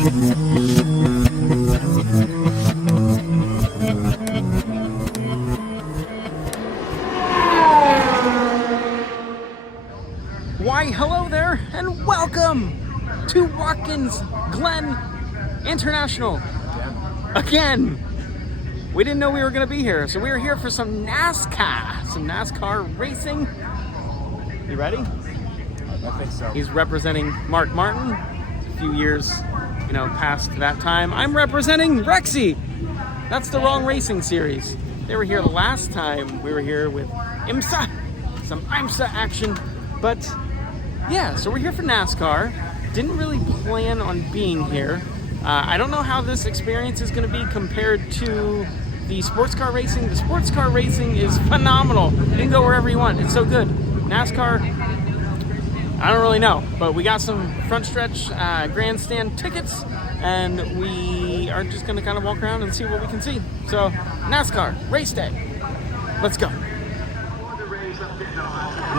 Why, hello there, and welcome to Watkins Glen International. Again, we didn't know we were going to be here, so we were here for some NASCAR racing. You ready? I think so. He's representing Mark Martin. A few years, past that time. I'm representing Rexy. That's the wrong racing series. They were here the last time. We were here with IMSA, some IMSA action, but yeah, so we're here for NASCAR. Didn't really plan on being here. I don't know how this experience is going to be compared to the sports car racing. The sports car racing is phenomenal. You can go wherever you want. It's so good. NASCAR, I don't really know, but we got some front stretch grandstand tickets, and we are just going to kind of walk around and see what we can see. So, NASCAR race day. Let's go.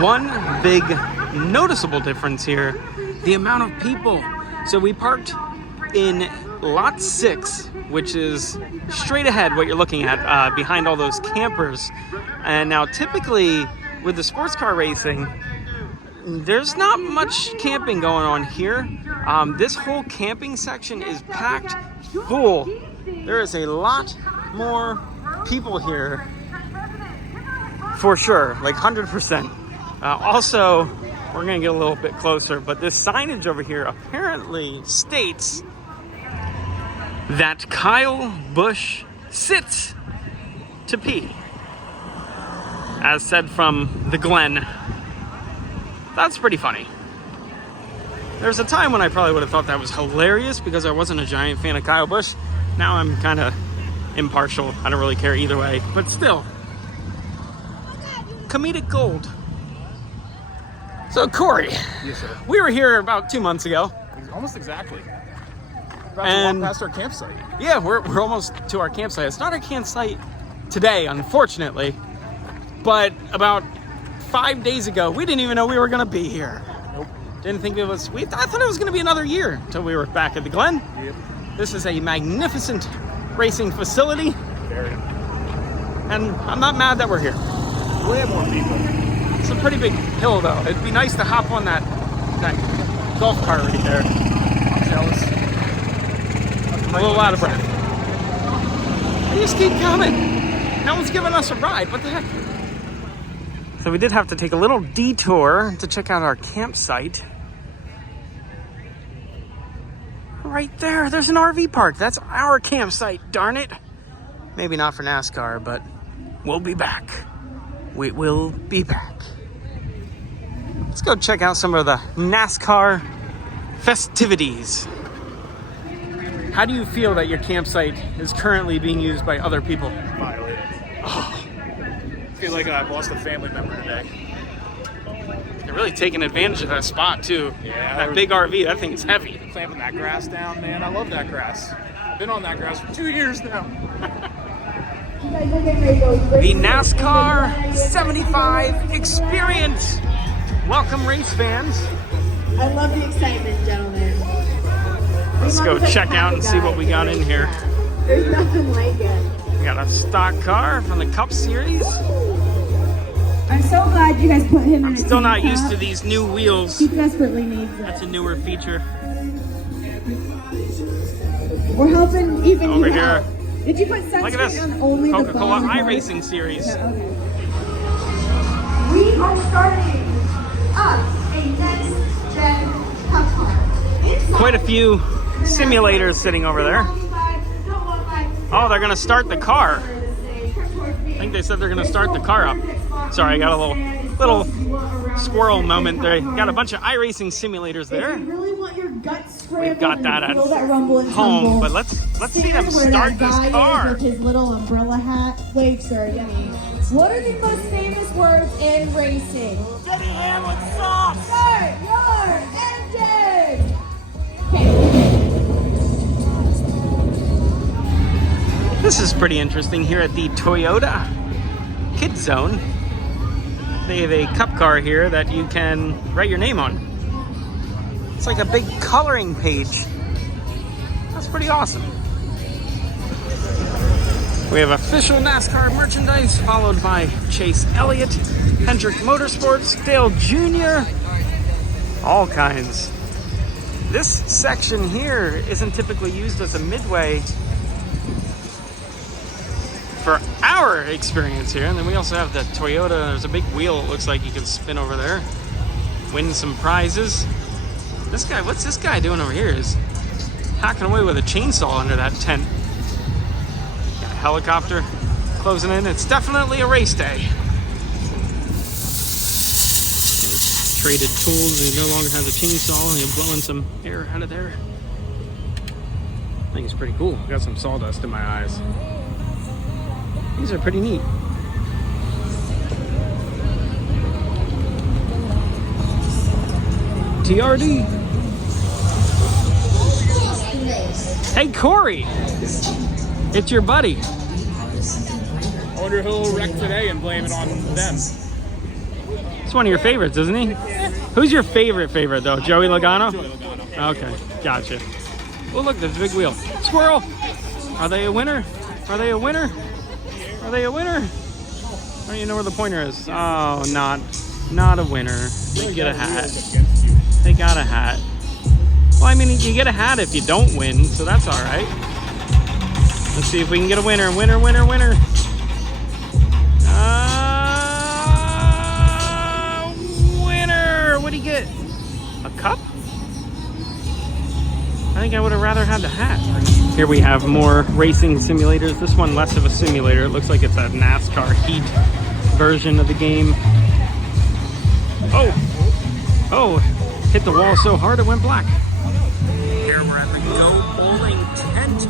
One big noticeable difference here, the amount of people. So we parked in lot 6, which is straight ahead what you're looking at behind all those campers. And now typically with the sports car racing, there's not much camping going on here. This whole camping section is packed full. There is a lot more people here for sure, like 100%. Also, we're gonna get a little bit closer, but this signage over here apparently states that Kyle Busch sits to pee, as said from the Glen. That's pretty funny. There's a time when I probably would have thought that was hilarious because I wasn't a giant fan of Kyle Busch. Now I'm kind of impartial. I don't really care either way, but still, comedic gold. So Corey, yes, sir. We were here about 2 months ago. Almost exactly. About And to walk past our campsite. Yeah, we're almost to our campsite. It's not our campsite today, unfortunately, but about 5 days ago, we didn't even know we were going to be here. Nope. Didn't think it was. I thought it was going to be another year until we were back at the Glen. Yep. This is a magnificent racing facility, Very. and I'm not mad that we're here. Way more people. It's a pretty big hill, though. It'd be nice to hop on that golf cart right there. I'm jealous. I'm a little out of breath. They just keep coming. No one's giving us a ride. What the heck? So we did have to take a little detour to check out our campsite. Right there, there's an RV park. That's our campsite, darn it. Maybe not for NASCAR, but we'll be back. We will be back. Let's go check out some of the NASCAR festivities. How do you feel that your campsite is currently being used by other people? Violated. Oh, I feel like I've lost a family member today. they're really taking advantage of that spot, too. Yeah. That big RV, that thing is heavy. Clamping that grass down, man. I love that grass. I've been on that grass for 2 years now. The NASCAR 75 experience. Welcome, race fans. I love the excitement, gentlemen. Let's go check out and see what we got in here. There's nothing like it. We got a stock car from the Cup Series. I'm so glad you guys put him in. I'm still not used to these new wheels. He desperately needs it. That's a newer feature. We're helping even Over you here. out. Did you put Look at this sunscreen on only the Coca-Cola bottom part? iRacing Series. Yeah, okay. We are starting up a next-gen cup car. Quite a few simulators sitting over there. Oh, they're gonna start the car. I think they said they're gonna start the car up. Sorry, I got a little squirrel moment there. Got a bunch of iRacing simulators there. If you really want your guts scrambled, We've got that and at feel that rumble and home, tumble, but let's see them stand where start that this guy is car. with his little umbrella hat. Wave, sir. Yummy. What are the most famous words in racing? Denny Hamlin sucks! Start your engine! This is pretty interesting here at the Toyota Kids Zone. They have a cup car here that you can write your name on. It's like a big coloring page. pretty awesome. We have official NASCAR merchandise, followed by Chase Elliott, Hendrick Motorsports, Dale Jr., all kinds. This section here isn't typically used as a midway for our experience here. And then we also have the Toyota. There's a big wheel, it looks like you can spin over there, win some prizes. This guy, what's this guy doing over here? Is hacking away with a chainsaw under that tent. Got a helicopter closing in. It's definitely a race day. Traded tools. He no longer has a chainsaw and he's blowing some air out of there. I think it's pretty cool. Got some sawdust in my eyes. These are pretty neat. TRD. Hey Corey, it's your buddy. I wonder who'll wreck today and blame it on them. It's one of your favorites, isn't he? Who's your favorite though? Joey Logano? Joey Logano. Okay, gotcha. Oh look, there's a big wheel. Squirrel! Are they a winner? Are they a winner? Are they a winner? I don't even know where the pointer is. Oh, not a winner. They get a hat. They got a hat. Well, I mean, you get a hat if you don't win, so that's all right. Let's see if we can get a winner. Winner. Winner. What do you get? A cup? I think I would have rather had the hat. Here we have more racing simulators. This one less of a simulator. It looks like it's a NASCAR Heat version of the game. Oh, hit the wall so hard it went black. Here we're at the Go Bowling tent.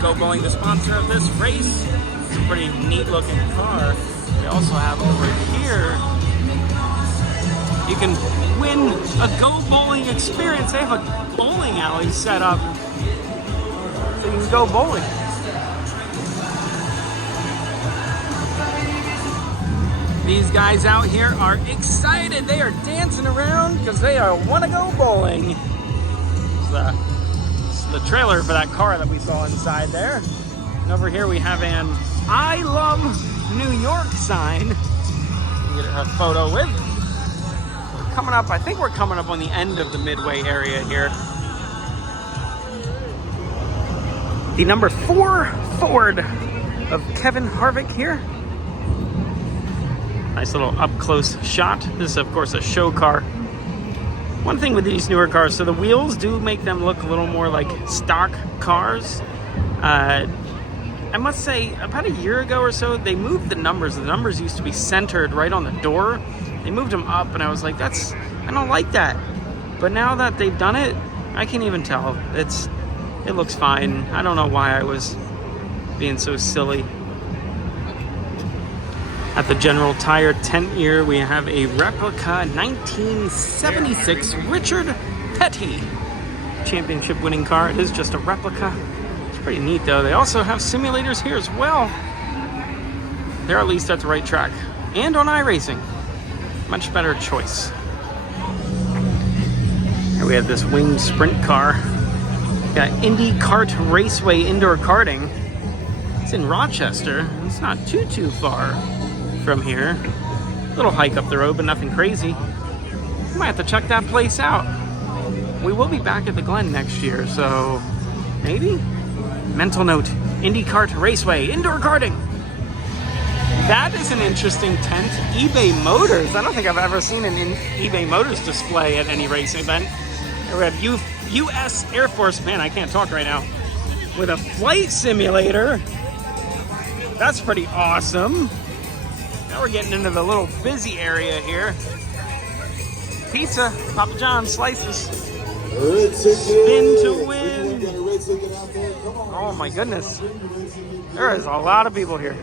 Go Bowling, the sponsor of this race. It's a pretty neat looking car. We also have over here, you can win a Go Bowling experience. They have a bowling alley set up so you can go bowling. These guys out here are excited. They are dancing around because they want to go bowling. It's the trailer for that car that we saw inside there. And over here we have an I Love New York sign. You can get a photo with. Coming up, I think we're coming up on the end of the Midway area here. The number 4 Ford of Kevin Harvick here. Nice little up-close shot. This is, of course, a show car. One thing with these newer cars, so the wheels do make them look a little more like stock cars. I must say, about a year ago or so, they moved the numbers. The numbers used to be centered right on the door. They moved them up, and I was like, I don't like that. But now that they've done it, I can't even tell. It looks fine. I don't know why I was being so silly. At the General Tire tent here, we have a replica 1976 Richard Petty championship winning car. It is just a replica. It's pretty neat though. They also have simulators here as well. They're at least at the right track. And on iRacing. Much better choice. Here we have this winged sprint car. Got Indy Kart Raceway indoor karting. It's in Rochester. It's not too far from here. A little hike up the road, but nothing crazy. We might have to check that place out. We will be back at the Glen next year, so maybe? Mental note, Indy Kart Raceway, indoor karting. That is an interesting tent. eBay Motors. I don't think I've ever seen an eBay Motors display at any racing event. Here we have U.S. Air Force, man, I can't talk right now, with a flight simulator. That's pretty awesome. Now we're getting into the little busy area here. Pizza, Papa John's slices. Spin to win. Oh my goodness. There is a lot of people here.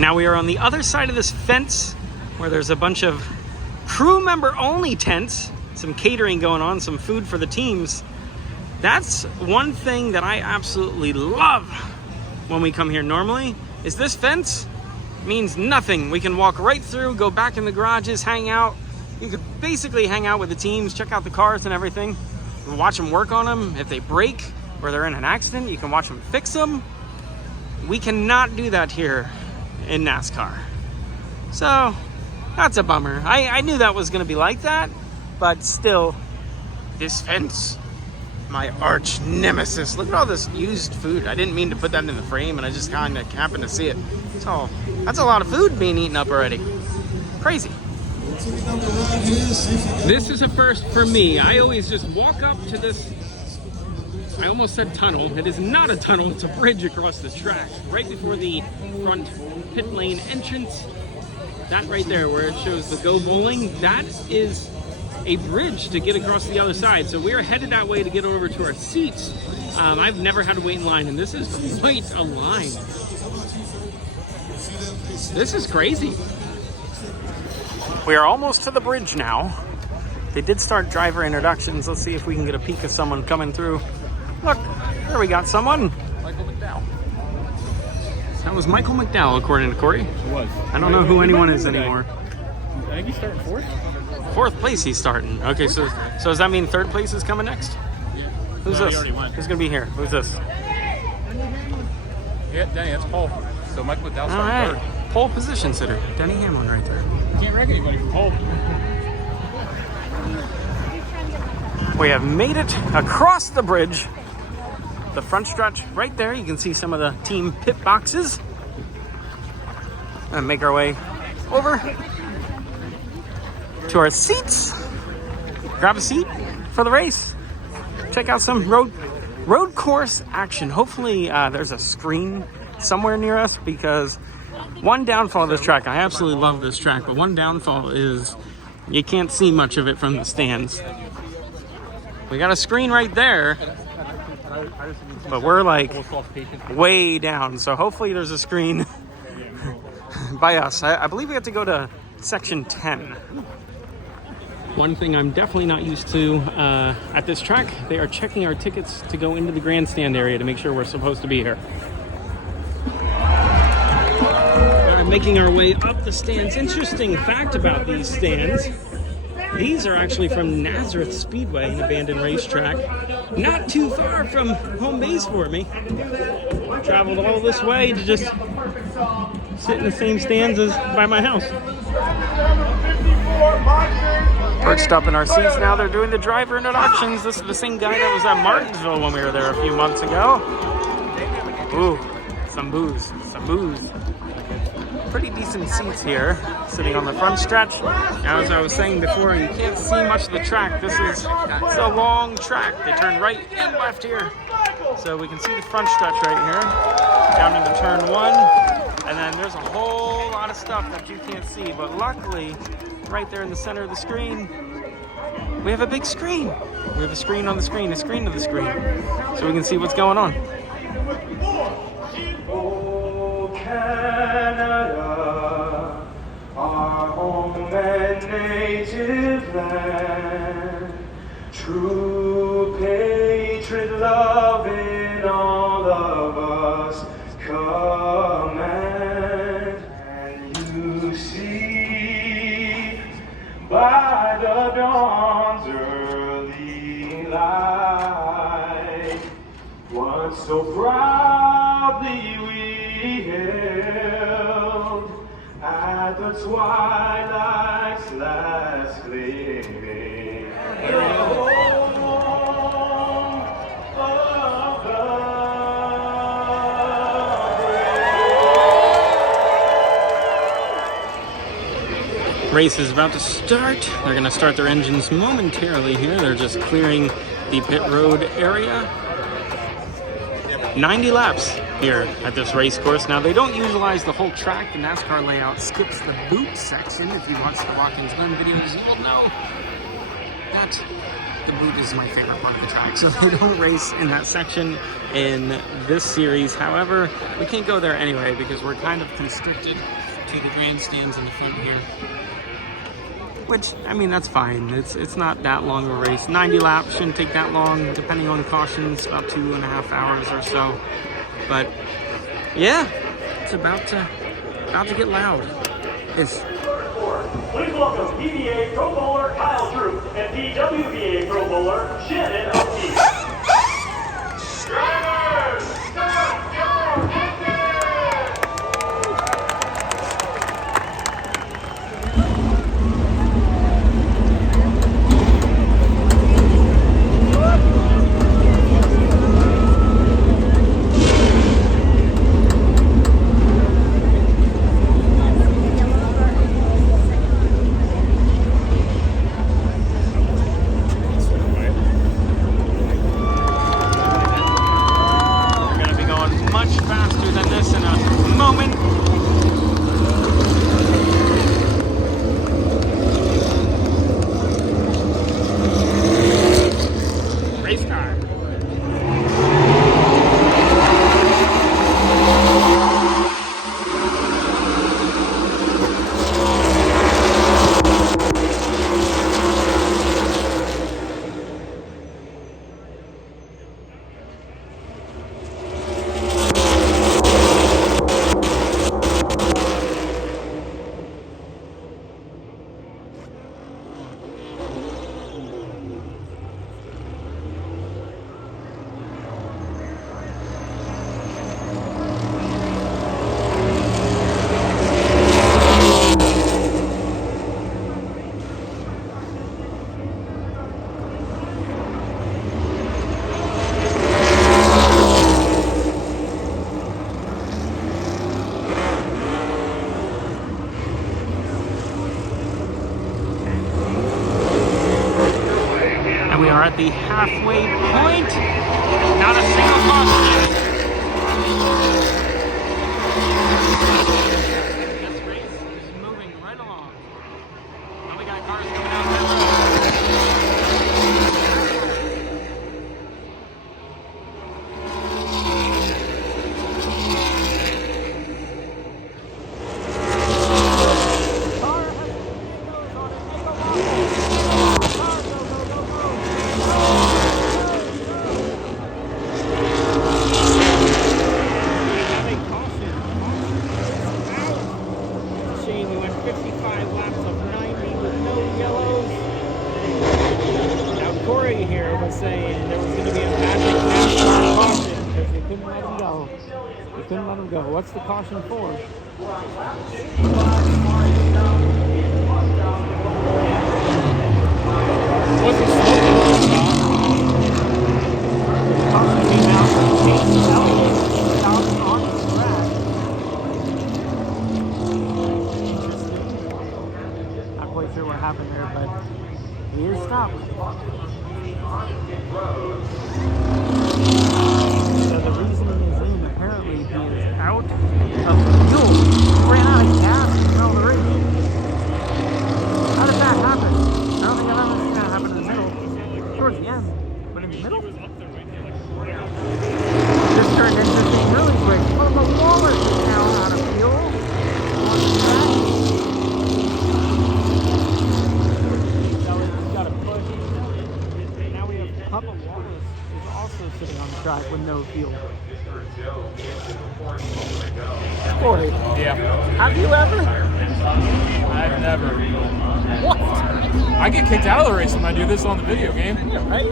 Now we are on the other side of this fence where there's a bunch of crew member only tents, some catering going on, some food for the teams. That's one thing that I absolutely love when we come here normally. Is this fence means nothing. We can walk right through, go back in the garages, hang out. You could basically hang out with the teams, check out the cars and everything. You can watch them work on them. If they break or they're in an accident, you can watch them fix them. We cannot do that here in NASCAR. So that's a bummer. I knew that was going to be like that, but still, this fence, my arch nemesis. Look at all this used food. I didn't mean to put that in the frame, and I just kind of happened to see it. So that's a lot of food being eaten up already. Crazy. This is a first for me. I always just walk up to this, I almost said tunnel. It is not a tunnel, it's a bridge across the track. Right before the front pit lane entrance. That right there where it shows the Go Bowling, that is a bridge to get across the other side. So we're headed that way to get over to our seats. I've never had to wait in line, and this is quite a line. This is crazy. We are almost to the bridge now. They did start driver introductions. Let's see if we can get a peek of someone coming through. Look, there we got someone. Michael McDowell. That was Michael McDowell, according to Corey. It was. I don't know who anyone is anymore. I think he's starting fourth. Fourth place he's starting. Okay, so does that mean third place is coming next? Yeah. Who's this? Who's gonna be here? Who's this? Yeah, Danny, that's Paul. So Michael McDowell's All starting right, pole position sitter, Denny Hamlin right there. third. Can't rank anybody from Paul. We have made it across the bridge. The front stretch right there. You can see some of the team pit boxes. And make our way over to our seats. Grab a seat for the race. Check out some road course action. Hopefully there's a screen somewhere near us, because one downfall of this track, I absolutely love this track, but one downfall is you can't see much of it from the stands. We got a screen right there, but we're like way down, so hopefully there's a screen by us. I believe we have to go to section 10. One thing I'm definitely not used to at this track, they are checking our tickets to go into the grandstand area to make sure we're supposed to be here. Making our way up the stands. Interesting fact about these stands, these are actually from Nazareth Speedway, an abandoned racetrack, not too far from home base for me. Traveled all this way to just sit in the same stands as by my house. Perched up in our seats now, they're doing the driver introductions. This is the same guy that was at Martinsville when we were there a few months ago. Ooh, some booze, some booze. Pretty decent seats here, sitting on the front stretch. Now, as I was saying before, you can't see much of the track. It's a long track. They turn right and left here. So we can see the front stretch right here, down into turn 1. And then there's a whole lot of stuff that you can't see. But luckily, right there in the center of the screen, we have a big screen. We have a screen on the screen, a screen to the screen. So we can see what's going on. Canada, our home and native land, true patriot love in all of us command. And you see by the dawn's early light, once so proudly we held at the twilight's last gleaming, the home of the brave. Race is about to start. They're going to start their engines momentarily here. They're just clearing the pit road area. 90 laps here at this race course. Now, they don't utilize the whole track. The NASCAR layout skips the boot section. If you watch the Watkins Glen videos, you will know that the boot is my favorite part of the track. So they don't race in that section in this series. However, we can't go there anyway because we're kind of constricted to the grandstands in the front here. Which, I mean, that's fine. It's not that long of a race. 90 laps shouldn't take that long, depending on cautions, about 2.5 hours or so. But yeah, it's about to get loud. Please welcome PBA Pro Bowler Kyle Drew. and PWBA Pro Bowler Shannon O'Keefe. Drivers, start your engine! We are at the halfway point. Not a single caution. This race is moving right along. Now we got cars coming out that saying there was going to be a magic Nascar caution because they couldn't let him go. They couldn't let him go. What's the caution for? What's the caution came out and changed the elements out on the track. Interesting. Not quite sure what happened there, but he is stopped. So the reason in his zoom, apparently he is out of fuel. Ran out of gas in the middle of the race. How did that happen? I don't think I've ever seen that happen in the middle. Towards the end. But in the middle? This turned interesting really quick. Oh, the Wallace is now out of fuel. Papa Wallace is also sitting on the track with no fuel. Corey. Yeah. Have you ever? I've never. What? I get kicked out of the race when I do this on the video game. Right?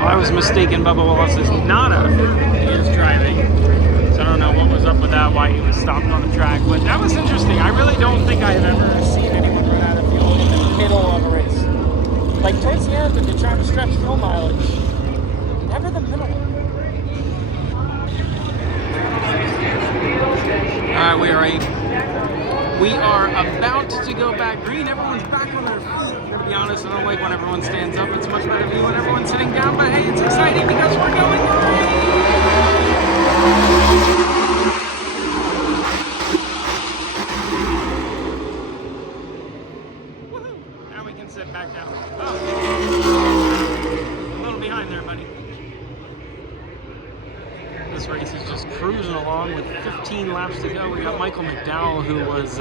I was mistaken. Bubba Wallace is not out of fuel. He is driving. So I don't know what was up with that, why he was stopped on the track. But that was interesting. I really don't think I have ever seen anyone run out of fuel in the middle of a race. Like towards the end, if you're trying to stretch fuel mileage, never the middle. Alright, we are about to go back green. Everyone's back on their feet. I'm gonna be honest, I don't like when everyone stands up. It's much better view when everyone's sitting down, but hey, it's exciting because we're going green! Woohoo! Now we can sit back down. Oh. A little behind there, buddy. This race is just cruising along with 15 laps to go. We got Michael McDowell, who was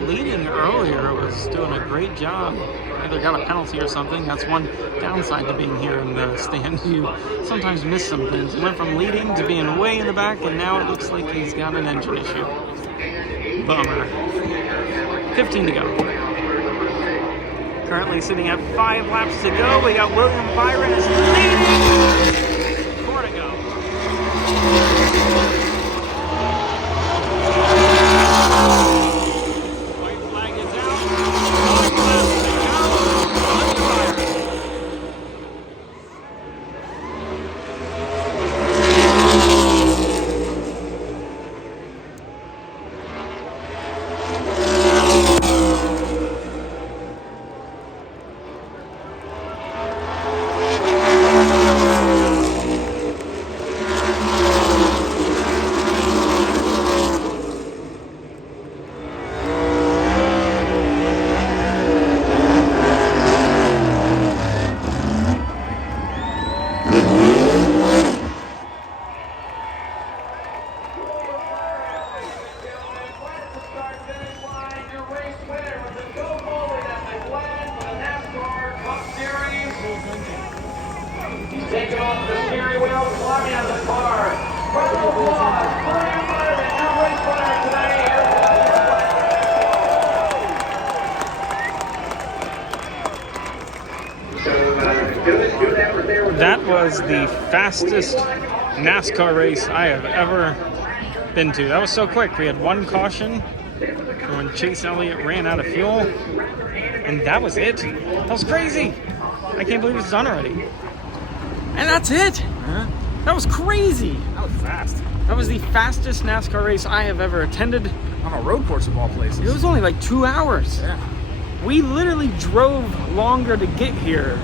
leading earlier, was doing a great job. Either got a penalty or something. That's one downside to being here in the stand. You sometimes miss some things. He went from leading to being way in the back, and now it looks like he's got an engine issue. Bummer. 15 to go. Currently sitting at 5 laps to go. We got William Byron is leading. 4 to go. White flag is out. 5 laps to go. William Byron. Taking off the steering wheel, climbing out the car. Round of applause, William Byron, your race winner today. That was the fastest NASCAR race I have ever been to. That was so quick. We had one caution when Chase Elliott ran out of fuel, and that was it. That was crazy. I can't believe it's done already. And that's it. That was crazy. That was fast. That was the fastest NASCAR race I have ever attended. On a road course of all places. It was only like 2 hours. Yeah. We literally drove longer to get here.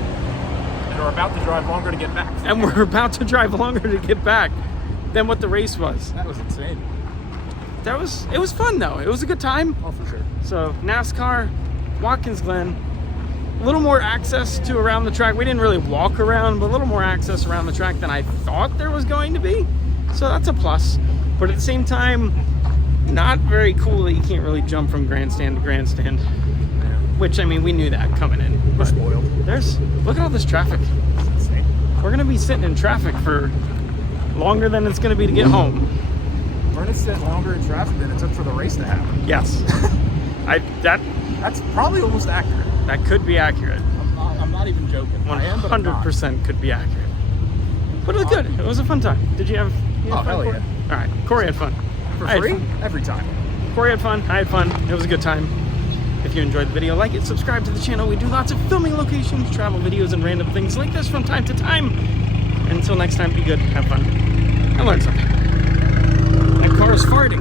And we're about to drive longer to get back. And we're about to drive longer to get back than what the race was. That was insane. It was fun though. It was a good time. Oh, for sure. So NASCAR, Watkins Glen, a little more access to around the track. We didn't really walk around, but a little more access around the track than I thought there was going to be. So that's a plus. But at the same time, not very cool that you can't really jump from grandstand to grandstand. Which, I mean, we knew that coming in. We're But spoiled. look at all this traffic. It's insane. We're gonna be sitting in traffic for longer than it's gonna be to get home. We're going to sit longer in traffic than it took for the race to happen. Yes. That's probably almost accurate. That could be accurate. I'm not even joking. I am, but I'm not. 100% could be accurate. But it was good. It was a fun time. Did you have Oh, fun, hell Corey? yeah. All right. Corey had fun. For I had free? fun. Every time. Corey had fun. I had fun. It was a good time. If you enjoyed the video, like it, subscribe to the channel. We do lots of filming locations, travel videos, and random things like this from time to time. Until next time, be good, have fun, and learn something. And cars farting.